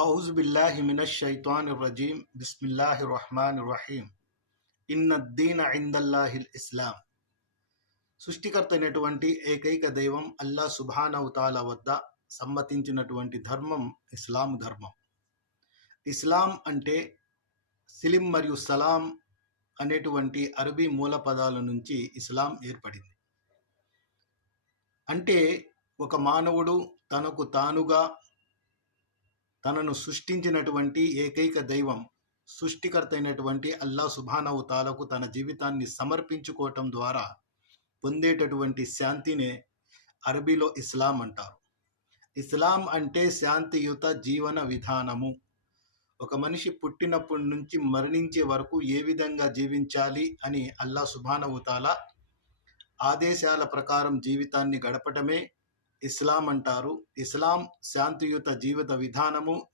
ఔజు బిల్లాహి మినష్ షైతానిర్ రజీం బిస్మిల్లాహిర్ రహ్మానిర్ రహీం ఇన్నద్దీన ఇందల్లాహిల్ ఇస్లాం. సృష్టికర్త అయినటువంటి ఏకైక దైవం అల్లా సుబ్హానహు తాలా వద్ద సమ్మతించినటువంటి ధర్మం ఇస్లాం ధర్మం. ఇస్లాం అంటే సిలిం మరియు సలాం అనేటువంటి అరబీ మూల పదాల నుంచి ఇస్లాం ఏర్పడింది. అంటే ఒక మానవుడు తనకు తానుగా తనను సృష్టించినటువంటి ఏకైక దైవం సృష్టికర్త అయినటువంటి అల్లా సుబ్హానహు తాలాకు తన జీవితాన్ని సమర్పించుకోవటం ద్వారా పొందేటటువంటి శాంతినే అరబీలో ఇస్లాం అంటారు. ఇస్లాం అంటే శాంతియుత జీవన విధానము. ఒక మనిషి పుట్టినప్పటి నుంచి మరణించే వరకు ఏ విధంగా జీవించాలి అని అల్లా సుబ్హానహు తాలా ఆదేశాల ప్రకారం జీవితాన్ని గడపటమే ఇస్లాం అంటారు. ఇస్లాం శాంతియుత జీవిత విధానము.